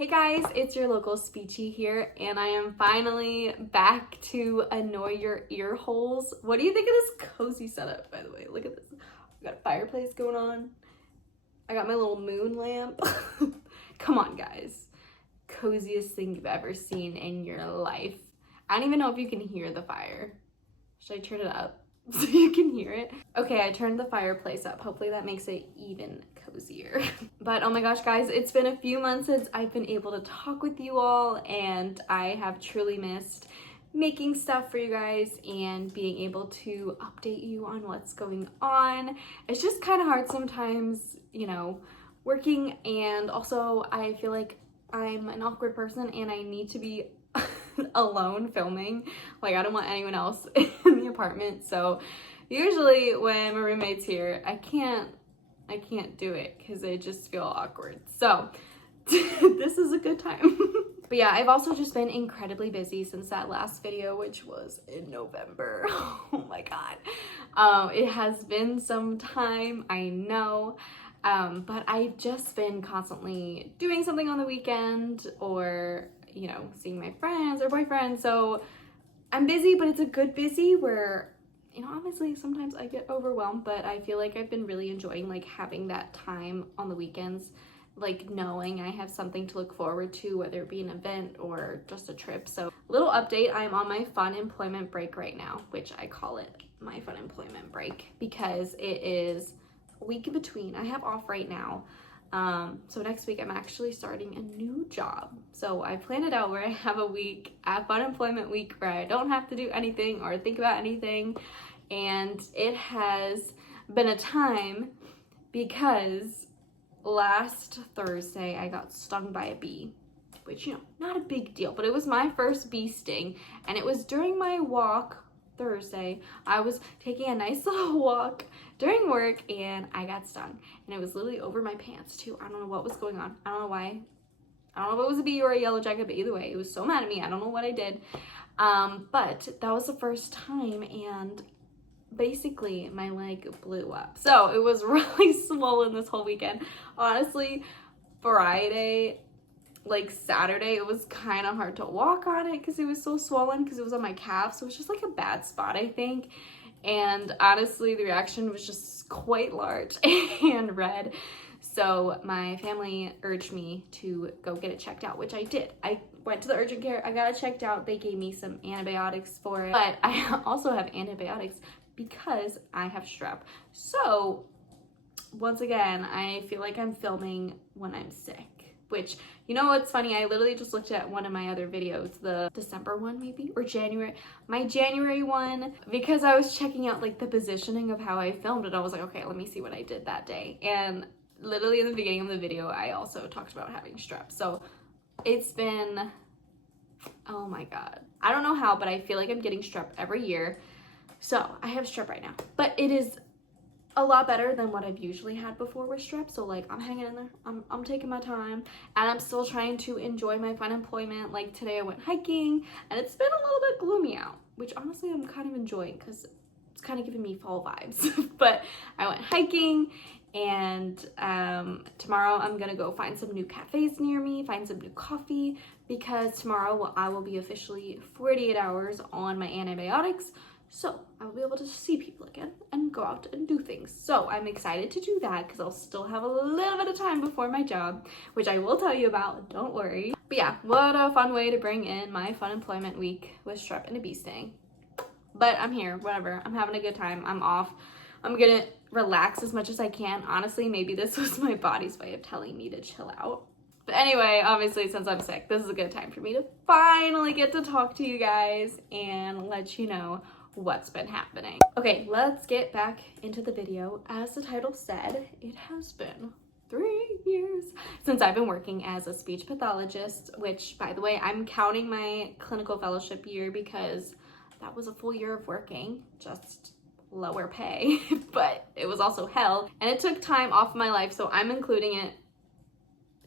Hey guys, it's your local Speechy here, and I am finally back to annoy your ear holes. What do you think of this cozy setup, by the way? Look at this. I got a fireplace going on. I got my little moon lamp. Come on, guys. Coziest thing you've ever seen in your life. I don't even know if you can hear the fire. Should I turn it up so you can hear it? Okay, I turned the fireplace up. Hopefully that makes it even cozier. But oh my gosh, guys, it's been a few months since I've been able to talk with you all, and I have truly missed making stuff for you guys and being able to update you on what's going on. It's just kind of hard sometimes, you know, working, and also I feel like I'm an awkward person and I need to be alone filming. Like, I don't want anyone else in the apartment, so usually when my roommate's here, I can't do it because I just feel awkward. So this is a good time. But yeah, I've also just been incredibly busy since that last video, which was in November. Oh my god. It has been some time, I know. But I've just been constantly doing something on the weekend, or, you know, seeing my friends or boyfriend. So I'm busy, but it's a good busy where, you know, obviously sometimes I get overwhelmed, but I feel like I've been really enjoying like having that time on the weekends, like knowing I have something to look forward to, whether it be an event or just a trip. So little update, I'm on my fun employment break right now, which I call it my fun employment break because it is a week in between. I have off right now. So next week I'm actually starting a new job. So I planned it out where I have a week, a fun employment week, where I don't have to do anything or think about anything. And it has been a time because last Thursday I got stung by a bee, which, you know, not a big deal, but it was my first bee sting, and it was during my walk Thursday. I was taking a nice little walk during work and I got stung, and it was literally over my pants too. I don't know what was going on. I don't know why. I don't know if it was a bee or a yellow jacket, but either way, it was so mad at me. I don't know what I did. But that was the first time, and basically my leg blew up. So it was really swollen this whole weekend. Honestly, Friday, like Saturday, it was kind of hard to walk on it because it was so swollen, because it was on my calf. So it was just like a bad spot, I think. And honestly, the reaction was just quite large and red. So my family urged me to go get it checked out, which I did. I went to the urgent care, I got it checked out. They gave me some antibiotics for it, but I also have antibiotics because I have strep. So once again, I feel like I'm filming when I'm sick. Which, you know what's funny? I literally just looked at one of my other videos, the December one maybe, or January, my January one, because I was checking out like the positioning of how I filmed it. I was like, okay, let me see what I did that day. And literally in the beginning of the video, I also talked about having strep. So it's been, oh my god. I don't know how, but I feel like I'm getting strep every year. So I have strep right now, but it is a lot better than what I've usually had before with strep. So like, I'm hanging in there, I'm taking my time, and I'm still trying to enjoy my fun employment. Like today I went hiking, and it's been a little bit gloomy out, which honestly I'm kind of enjoying because it's kind of giving me fall vibes. But I went hiking, and tomorrow I'm gonna go find some new cafes near me, find some new coffee, because tomorrow I will be officially 48 hours on my antibiotics. So I will be able to see people again and go out and do things. So I'm excited to do that because I'll still have a little bit of time before my job, which I will tell you about, don't worry. But yeah, what a fun way to bring in my fun employment week with strep and a bee sting. But I'm here, whatever. I'm having a good time. I'm off. I'm gonna relax as much as I can. Honestly, maybe this was my body's way of telling me to chill out. But anyway, obviously, since I'm sick, this is a good time for me to finally get to talk to you guys and let you know what's been happening. Okay, let's get back into the video. As the title said, it has been 3 years since I've been working as a speech pathologist, which, by the way, I'm counting my clinical fellowship year because that was a full year of working, just lower pay, but it was also hell, and it took time off my life, so I'm including it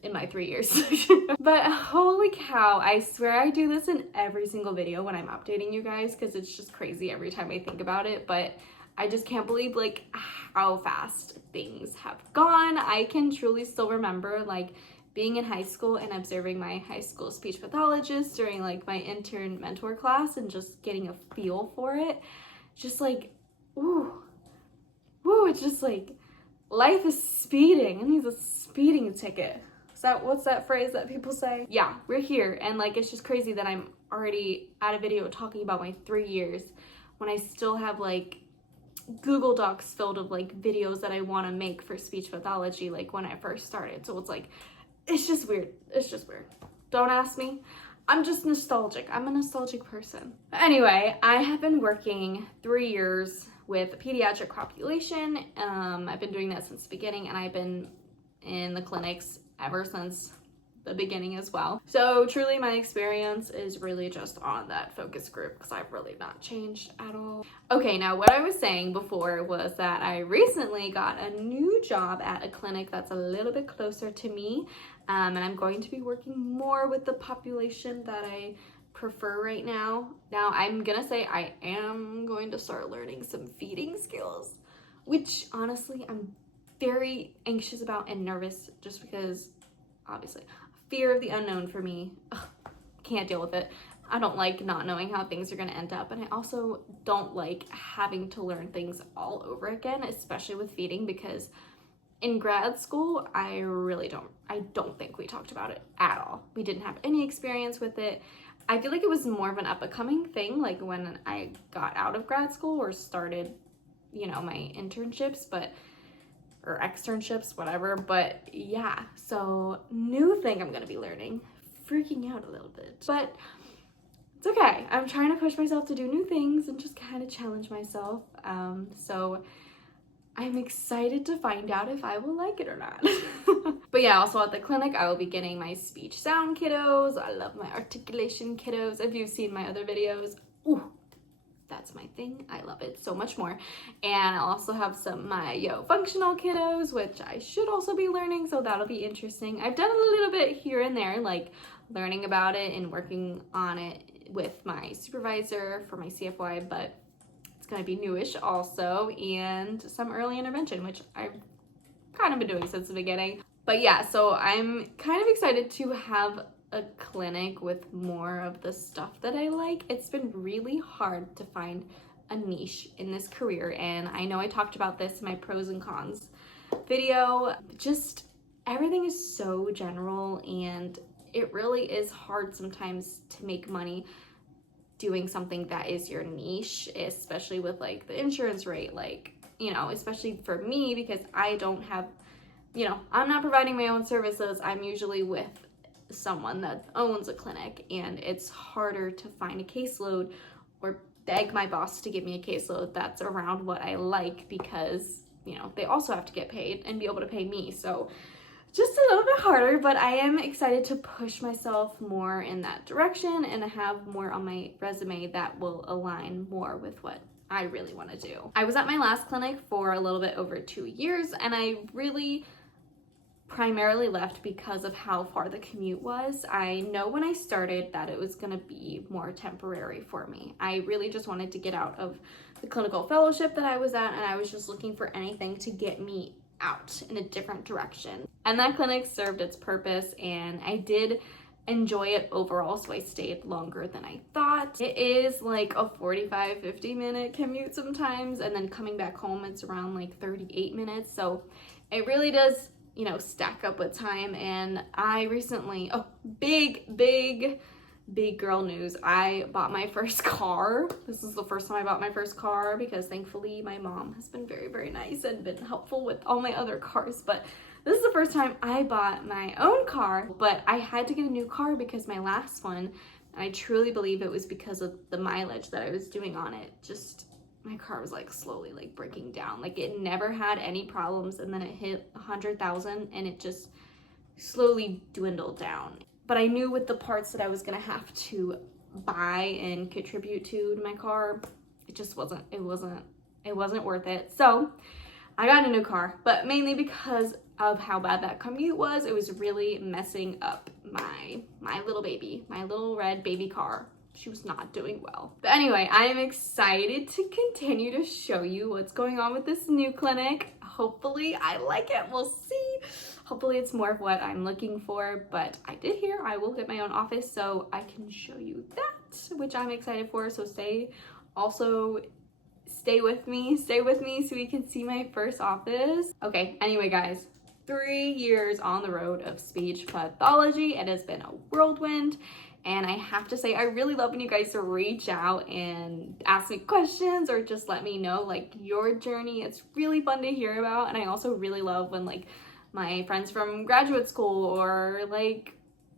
in my 3 years. But holy cow, I swear I do this in every single video when I'm updating you guys, because it's just crazy every time I think about it. But I just can't believe like how fast things have gone. I can truly still remember like being in high school and observing my high school speech pathologist during like my intern mentor class and just getting a feel for it, just like, ooh, it's just like, life is speeding. It needs a speeding ticket. What's that phrase that people say? Yeah, we're here. And like, it's just crazy that I'm already at a video talking about my 3 years when I still have like Google Docs filled of like videos that I want to make for speech pathology, like when I first started. So it's like, it's just weird. It's just weird. Don't ask me. I'm just nostalgic. I'm a nostalgic person. But anyway, I have been working 3 years with pediatric population. I've been doing that since the beginning, and I've been in the clinics ever since the beginning as well. So truly my experience is really just on that focus group because I've really not changed at all. Okay, now what I was saying before was that I recently got a new job at a clinic that's a little bit closer to me, and I'm going to be working more with the population that I prefer right now. Now I'm gonna say I am going to start learning some feeding skills, which honestly I'm very anxious about and nervous just because obviously fear of the unknown for me. Ugh, can't deal with it. I don't like not knowing how things are going to end up, and I also don't like having to learn things all over again, especially with feeding, because in grad school I don't think we talked about it at all. We didn't have any experience with it. I feel like it was more of an up-and-coming thing like when I got out of grad school or started, you know, my internships, or externships, whatever. But yeah, so new thing I'm gonna be learning. Freaking out a little bit, but it's okay. I'm trying to push myself to do new things and just kind of challenge myself. So I'm excited to find out if I will like it or not. But yeah, also at the clinic, I will be getting my speech sound kiddos. I love my articulation kiddos. If you've seen my other videos, ooh, that's my thing. I love it so much more. And I'll also have my functional kiddos, which I should also be learning, so that'll be interesting. I've done a little bit here and there, like learning about it and working on it with my supervisor for my CFY, but it's going to be newish also, and some early intervention, which I've kind of been doing since the beginning. But yeah, so I'm kind of excited to have a clinic with more of the stuff that I like. It's been really hard to find a niche in this career, and I know I talked about this in my pros and cons video. Just everything is so general, and it really is hard sometimes to make money doing something that is your niche, especially with like the insurance rate, like, you know, especially for me, because I don't have, you know, I'm not providing my own services. I'm usually with someone that owns a clinic, and it's harder to find a caseload or beg my boss to give me a caseload that's around what I like, because, you know, they also have to get paid and be able to pay me. So just a little bit harder, but I am excited to push myself more in that direction and have more on my resume that will align more with what I really want to do. I was at my last clinic for a little bit over 2 years, and I really primarily left because of how far the commute was. I know when I started that it was going to be more temporary for me. I really just wanted to get out of the clinical fellowship that I was at, and I was just looking for anything to get me out in a different direction. And that clinic served its purpose, and I did enjoy it overall, so I stayed longer than I thought. It is like a 45-50 minute commute sometimes, and then coming back home it's around like 38 minutes, so it really does, you know, stack up with time. And I recently, big girl news, I bought my first car. This is the first time I bought my first car, because thankfully my mom has been very, very nice and been helpful with all my other cars, but this is the first time I bought my own car. But I had to get a new car because my last one, I truly believe it was because of the mileage that I was doing on it, just my car was like slowly like breaking down. Like it never had any problems, and then it hit 100,000 and it just slowly dwindled down. But I knew with the parts that I was gonna have to buy and contribute to my car, it just wasn't worth it. So I got a new car, but mainly because of how bad that commute was. It was really messing up my little baby, my little red baby car. She was not doing well. But anyway, I am excited to continue to show you what's going on with this new clinic. Hopefully I like it. We'll see. Hopefully it's more of what I'm looking for, but I did hear I will get my own office, so I can show you that, which I'm excited for. So stay with me so we can see my first office. Okay, anyway guys, 3 years on the road of speech pathology. It has been a whirlwind, and I have to say I really love when you guys reach out and ask me questions or just let me know like your journey. It's really fun to hear about, and I also really love when like my friends from graduate school or like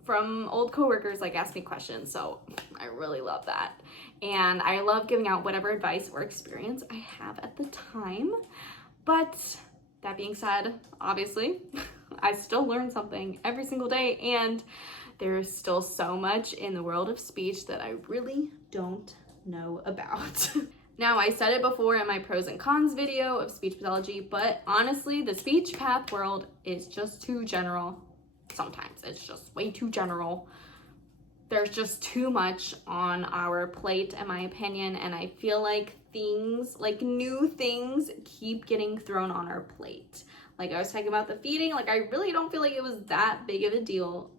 from old coworkers like ask me questions. So I really love that, and I love giving out whatever advice or experience I have at the time. But that being said, obviously I still learn something every single day, and there's still so much in the world of speech that I really don't know about. Now, I said it before in my pros and cons video of speech pathology, but honestly, the speech path world is just too general. Sometimes it's just way too general. There's just too much on our plate, in my opinion, and I feel like things, like new things, keep getting thrown on our plate. Like I was talking about the feeding, like I really don't feel like it was that big of a deal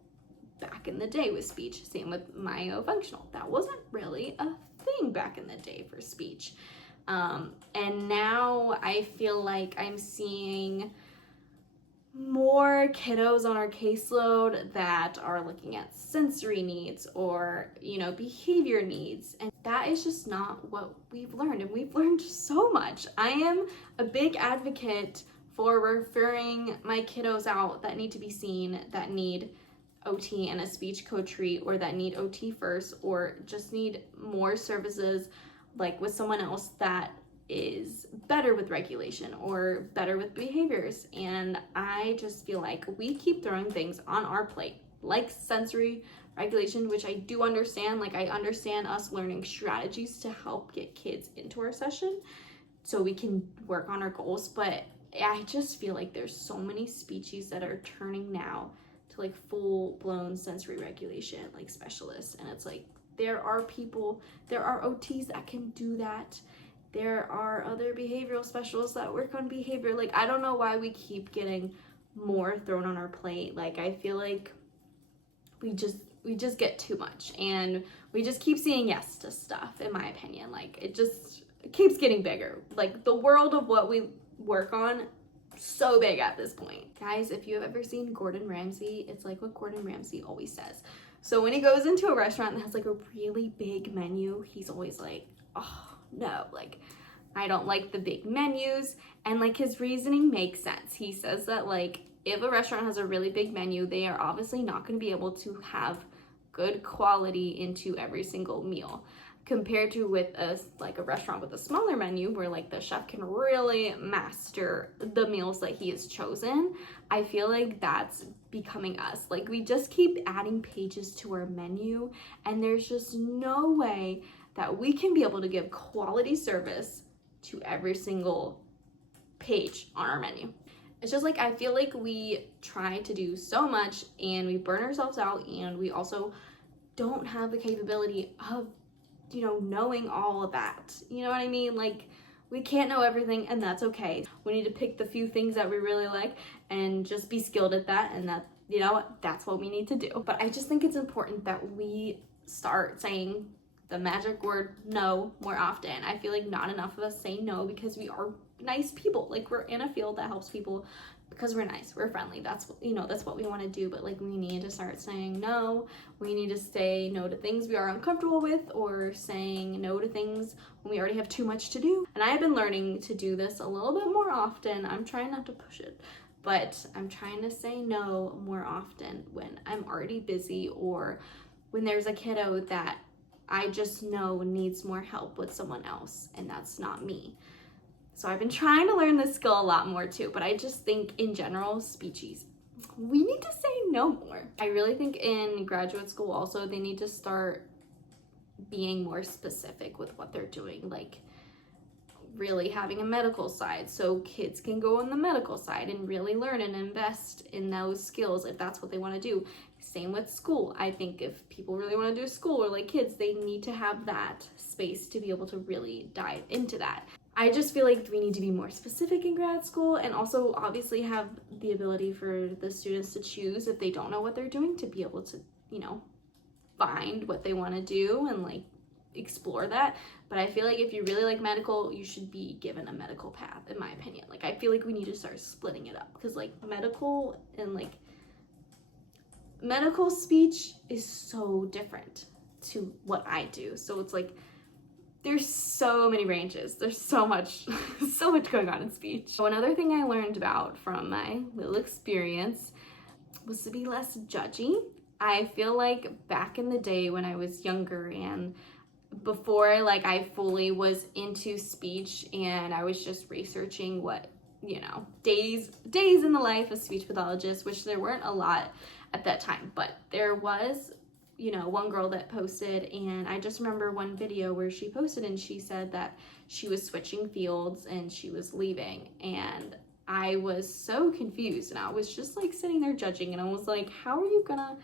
back in the day with speech. Same with myofunctional. That wasn't really a thing back in the day for speech. And now I feel like I'm seeing more kiddos on our caseload that are looking at sensory needs or, you know, behavior needs. And that is just not what we've learned. And we've learned so much. I am a big advocate for referring my kiddos out that need to be seen, that need OT and a speech coach or that need OT first, or just need more services like with someone else that is better with regulation or better with behaviors. And I just feel like we keep throwing things on our plate like sensory regulation, which I do understand. Like I understand us learning strategies to help get kids into our session so we can work on our goals, but I just feel like there's so many speechies that are turning now to like full-blown sensory regulation like specialists, and it's like there are OTs that can do that. There are other behavioral specialists that work on behavior. Like, I don't know why we keep getting more thrown on our plate. Like, I feel like we just get too much, and we just keep saying yes to stuff, in my opinion. Like, it keeps getting bigger. Like, the world of what we work on, so big at this point. Guys, if you have ever seen Gordon Ramsay, it's like what Gordon Ramsay always says. So when he goes into a restaurant that has like a really big menu, he's always like, oh, no, like I don't like the big menus. And like his reasoning makes sense. He says that like if a restaurant has a really big menu, they are obviously not going to be able to have good quality into every single meal, compared to with a restaurant with a smaller menu where like the chef can really master the meals that he has chosen. I feel like that's becoming us. Like we just keep adding pages to our menu, and there's just no way that we can be able to give quality service to every single page on our menu. It's just like I feel like we try to do so much and we burn ourselves out, and we also don't have the capability of, you know, knowing all of that. You know what I mean? Like we can't know everything, and that's okay. We need to pick the few things that we really like and just be skilled at that, and that, you know, that's what we need to do. But I just think it's important that we start saying the magic word no more often. I feel like not enough of us say no because we are nice people. Like we're in a field that helps people because we're nice, we're friendly. That's, you know, that's what we want to do. But like we need to start saying no. We need to say no to things we are uncomfortable with, or saying no to things when we already have too much to do. And I have been learning to do this a little bit more often. I'm trying not to push it, but I'm trying to say no more often when I'm already busy, or when there's a kiddo that I just know needs more help with someone else, and that's not me. So I've been trying to learn this skill a lot more too, but I just think in general, speechies, we need to say no more. I really think in graduate school also, they need to start being more specific with what they're doing, like really having a medical side so kids can go on the medical side and really learn and invest in those skills if that's what they want to do. Same with school. I think if people really want to do school or like kids, they need to have that space to be able to really dive into that. I just feel like we need to be more specific in grad school, and also obviously have the ability for the students to choose if they don't know what they're doing, to be able to, you know, find what they want to do and like explore that. But I feel like if you really like medical, you should be given a medical path, in my opinion. Like, I feel like we need to start splitting it up, because like medical and like medical speech is so different to what I do. So it's like there's so many ranges. There's so much going on in speech. So another thing I learned about from my little experience was to be less judgy. I feel like back in the day when I was younger and before like I fully was into speech and I was just researching what, you know, days in the life of speech pathologists, which there weren't a lot at that time, but there was, you know, one girl that posted, and I just remember one video where she posted and she said that she was switching fields and she was leaving, and I was so confused, and I was just like sitting there judging, and I was like, how are you gonna,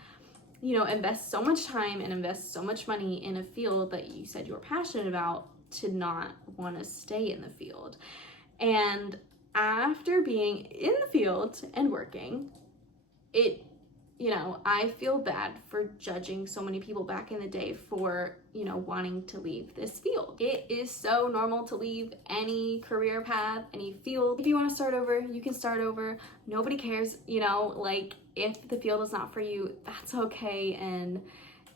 you know, invest so much time and invest so much money in a field that you said you were passionate about to not want to stay in the field? And after being in the field and working, it, you know, I feel bad for judging so many people back in the day for, you know, wanting to leave this field. It is so normal to leave any career path, any field. If you want to start over, you can start over. Nobody cares, you know, like if the field is not for you, that's okay. And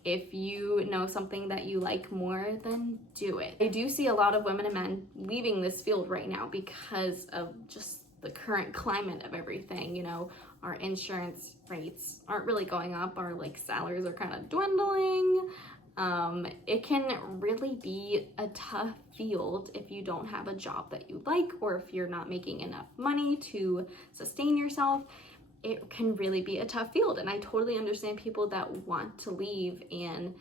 if you know something that you like more, then do it. I do see a lot of women and men leaving this field right now because of just the current climate of everything. You know, our insurance rates aren't really going up, our like salaries are kind of dwindling. It can really be a tough field if you don't have a job that you like, or if you're not making enough money to sustain yourself. It can really be a tough field, and I totally understand people that want to leave and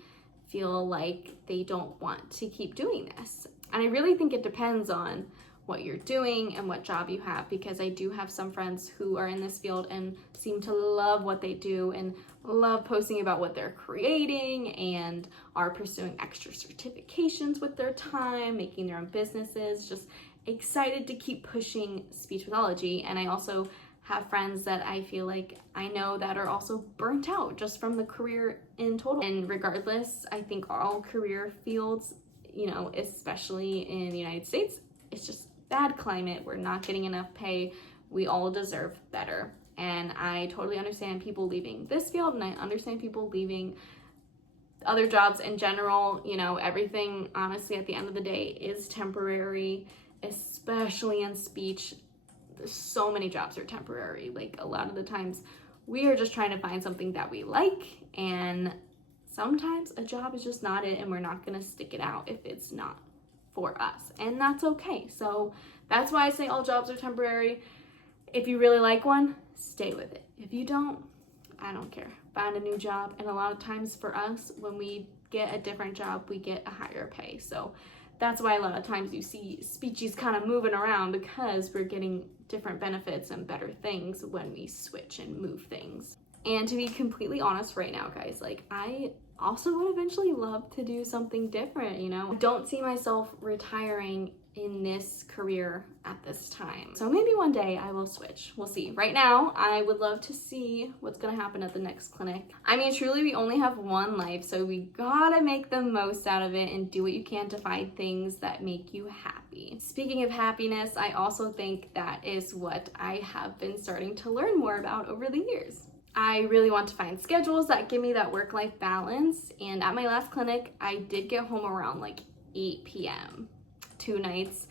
feel like they don't want to keep doing this. And I really think it depends on what you're doing and what job you have, because I do have some friends who are in this field and seem to love what they do and love posting about what they're creating and are pursuing extra certifications with their time, making their own businesses, just excited to keep pushing speech pathology. And I also have friends that I feel like I know that are also burnt out just from the career in total. And regardless, I think all career fields, you know, especially in the United States, it's just bad climate. We're not getting enough pay. We all deserve better. And I totally understand people leaving this field, and I understand people leaving other jobs in general. You know, everything, honestly, at the end of the day is temporary, especially in speech. So many jobs are temporary. Like, a lot of the times we are just trying to find something that we like, and sometimes a job is just not it, and we're not going to stick it out if it's not for us, and that's okay. So that's why I say all jobs are temporary. If you really like one, stay with it. If you don't, I don't care. Find a new job. And a lot of times for us, when we get a different job, we get a higher pay. So that's why a lot of times you see speechies kind of moving around, because we're getting different benefits and better things when we switch and move things. And to be completely honest right now, guys, like, I also would eventually love to do something different, you know? I don't see myself retiring in this career at this time. So maybe one day I will switch. We'll see. Right now, I would love to see what's gonna happen at the next clinic. I mean, truly, we only have one life, so we gotta make the most out of it and do what you can to find things that make you happy. Speaking of happiness, I also think that is what I have been starting to learn more about over the years. I really want to find schedules that give me that work-life balance, and at my last clinic, I did get home around like 8 p.m. 2 nights,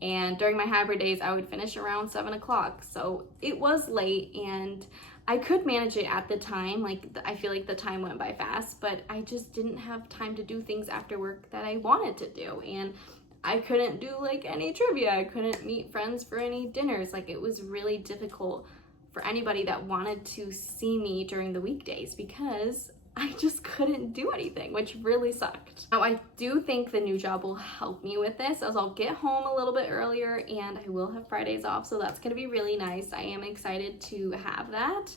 and during my hybrid days, I would finish around 7 o'clock, so it was late, and I could manage it at the time. Like, I feel like the time went by fast, but I just didn't have time to do things after work that I wanted to do, and I couldn't do like any trivia, I couldn't meet friends for any dinners. Like, it was really difficult for anybody that wanted to see me during the weekdays, because I just couldn't do anything, which really sucked. Now, I do think the new job will help me with this, as I'll get home a little bit earlier and I will have Fridays off, so that's gonna be really nice. I am excited to have that.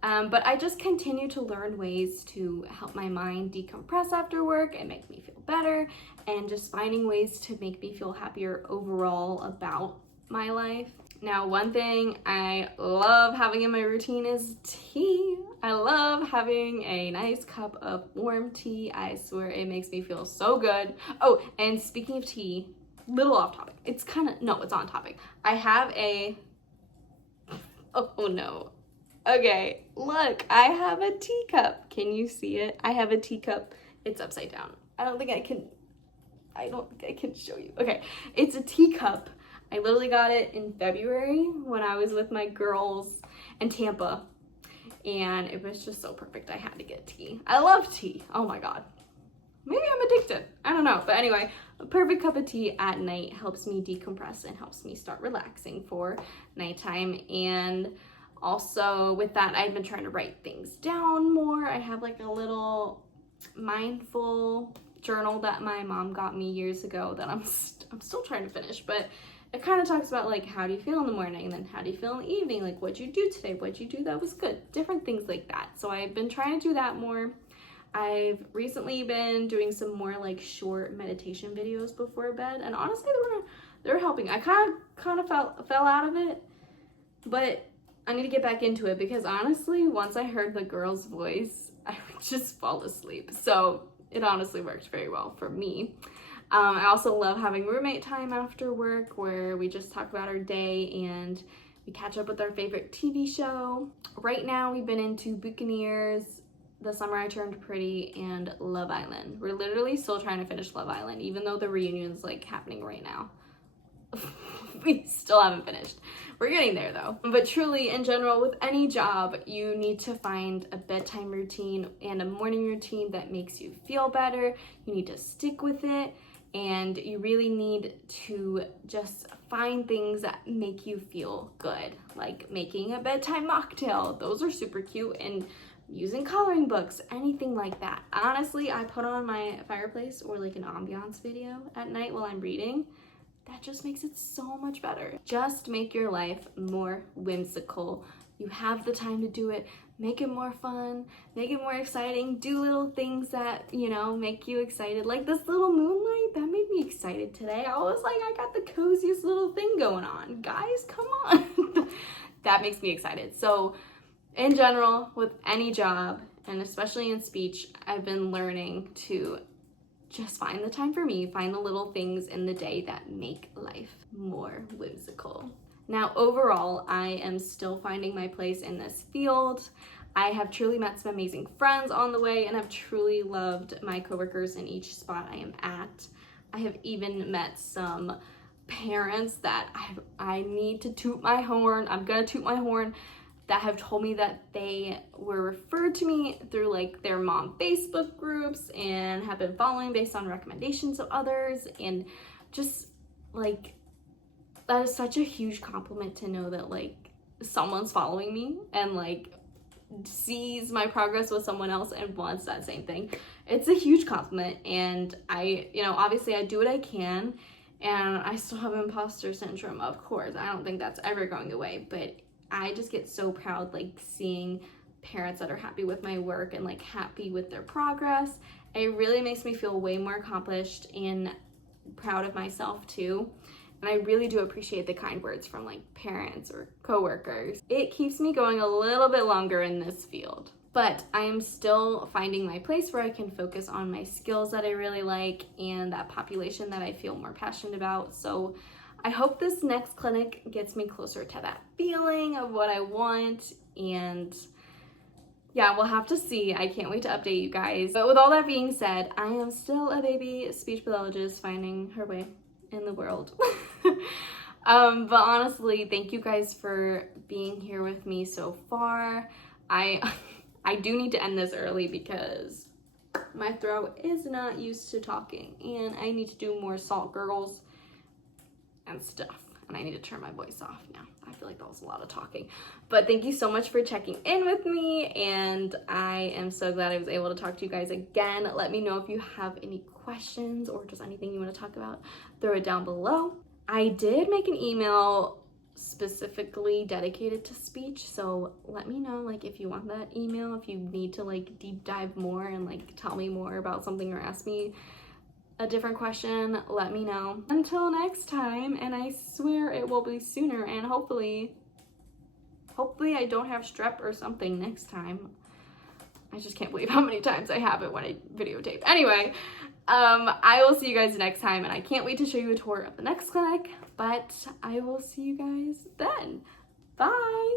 But I just continue to learn ways to help my mind decompress after work and make me feel better, and just finding ways to make me feel happier overall about my life. Now, one thing I love having in my routine is tea. I love having a nice cup of warm tea. I swear it makes me feel so good. Oh, and speaking of tea, little off topic. It's on topic. I have oh no. Okay, look, I have a teacup. Can you see it? I have a teacup. It's upside down. I don't think I can show you. Okay, it's a teacup. I literally got it in February when I was with my girls in Tampa, and it was just so perfect. I had to get tea. I love tea. Oh my God. Maybe I'm addicted. I don't know. But anyway, a perfect cup of tea at night helps me decompress and helps me start relaxing for nighttime. And also with that, I've been trying to write things down more. I have like a little mindful journal that my mom got me years ago that I'm still trying to finish, but it kind of talks about like, how do you feel in the morning, and then how do you feel in the evening, like what'd you do today, what'd you do that was good, different things like that. So I've been trying to do that more. I've recently been doing some more like short meditation videos before bed, and honestly they're helping. I kind of fell out of it, but I need to get back into it, because honestly, once I heard the girl's voice, I would just fall asleep. So it honestly worked very well for me. I also love having roommate time after work, where we just talk about our day and we catch up with our favorite TV show. Right now, we've been into Buccaneers, The Summer I Turned Pretty, and Love Island. We're literally still trying to finish Love Island, even though the reunion's like happening right now. We still haven't finished. We're getting there though. But truly, in general, with any job, you need to find a bedtime routine and a morning routine that makes you feel better. You need to stick with it, and you really need to just find things that make you feel good, like making a bedtime mocktail. Those are super cute, and using coloring books, anything like that. Honestly, I put on my fireplace or like an ambiance video at night while I'm reading. That just makes it so much better. Just make your life more whimsical. You have the time to do it. Make it more fun, make it more exciting. Do little things that, you know, make you excited. Like this little moonlight, that made me excited today. I was like, I got the coziest little thing going on. Guys, come on. That makes me excited. So in general, with any job, and especially in speech, I've been learning to just find the time for me, find the little things in the day that make life more whimsical. Now, overall, I am still finding my place in this field. I have truly met some amazing friends on the way, and I've truly loved my coworkers in each spot I am at. I have even met some parents that I need to toot my horn. I'm gonna toot my horn, that have told me that they were referred to me through like their mom Facebook groups and have been following based on recommendations of others. And just like, that is such a huge compliment to know that like someone's following me and like sees my progress with someone else and wants that same thing. It's a huge compliment, and I, you know, obviously I do what I can, and I still have imposter syndrome, of course. I don't think that's ever going away, but I just get so proud like seeing parents that are happy with my work and like happy with their progress. It really makes me feel way more accomplished and proud of myself too. And I really do appreciate the kind words from like parents or coworkers. It keeps me going a little bit longer in this field. But I'm still finding my place where I can focus on my skills that I really like and that population that I feel more passionate about. So I hope this next clinic gets me closer to that feeling of what I want, and yeah, we'll have to see. I can't wait to update you guys. But with all that being said, I am still a baby speech pathologist finding her way in the world. But honestly, thank you guys for being here with me so far. I do need to end this early because my throat is not used to talking, and I need to do more salt gurgles and stuff, and I need to turn my voice off now. I feel like that was a lot of talking. But thank you so much for checking in with me, and I am so glad I was able to talk to you guys again. Let me know if you have any questions or just anything you want to talk about. Throw it down below. I did make an email specifically dedicated to speech. So let me know, like, if you want that email, if you need to like deep dive more and like tell me more about something or ask me a different question, let me know. Until next time, and I swear it will be sooner, and hopefully I don't have strep or something next time. I just can't believe how many times I have it when I videotape. Anyway, I will see you guys next time, and I can't wait to show you a tour of the next clinic, but I will see you guys then. Bye!